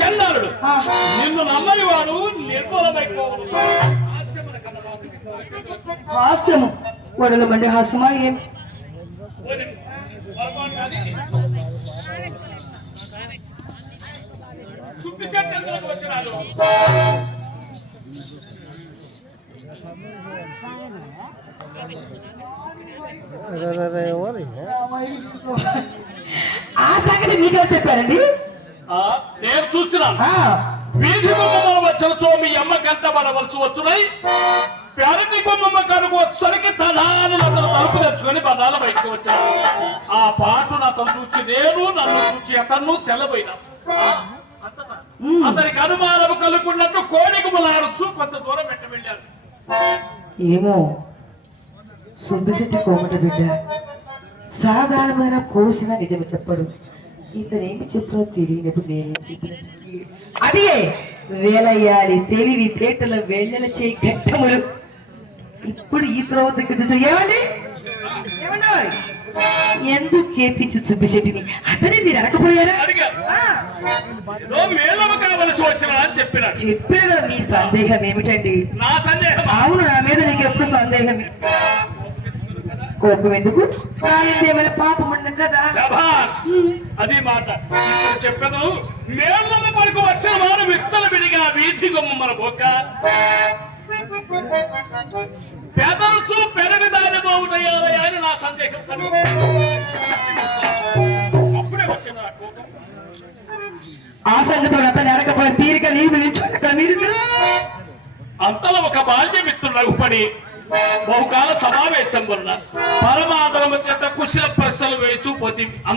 చందారుడు నిన్ను నమ్మని వాడు నిర్మూలమైపోవడు. హాస్యము. వడల మండి హాస్యమా ఏం? ఆ సంగతి మీకెవరు చెప్పారండి? నేను చూస్తున్నాను వీధి బొమ్మల వచ్చినచో మీ అమ్మ కంటబడవలసి వచ్చునై పెరటి బొమ్మ కనుక వచ్చరికి తనాలు అతను తలుపు తెచ్చుకొని బదాల బయటకు వచ్చాడు ఆ పాటను అతను చూసి నేను నన్ను చూసి అతను తెల్లబోయినా. అతనికి అనుమానం కలుగుకున్నట్టు కోడికి ములాడుతూ కొంత దూరం వెంట వెళ్ళాడు ఏమో సుబ్బిశెట్టి కోమట బిడ్డ సాధారణమైన కోసిన నిజము చెప్పడు. ఇతనేమి చెప్పడో తెలియనప్పుడు నేనేం చెప్పిన అదే వేలయ్యాలి తెలివి తేటల వెన్నెల చేయి ఘట్టములు. ఇప్పుడు ఈ త్రోవ దగ్గర చూసి ఏమండి? ఎందుకు కీర్తించి సుబ్బిశెట్టిని అతనే మీరు అడగపోయారా అడిగాడు ఆ, ఏదో మేలవ కావలసి వచ్చిన అని చెప్పినాడు. చెప్పే కదా మీ సందేహం ఏమిటండి? నా సందేహం అవును నా మీద నీకు ఎప్పుడు సందేహమే? కోపం ఎందుకు? ఏమైనా పాపం ఉన్న కదా. అది మాట. చెప్పను మేళ్ళ వరకు వచ్చిన వారు విచ్చల విడిగా వీధి గుమ్మల బొక్క. పెదరుచు పెరగదాని అని నా సందేహం అప్పుడే వచ్చిన ఆ కోపం. ఆ సంగతి అతను అడగపోయి తీరిక నీవు నిల్చోనక్కడ మీరు. అంతలో ఒక బాల్య మిత్రుడు రఘుపడి బహుకాల సమావేశం వల్ల పరమాదరము చేత కుశల ప్రశ్నలు వేస్తూ పోతే.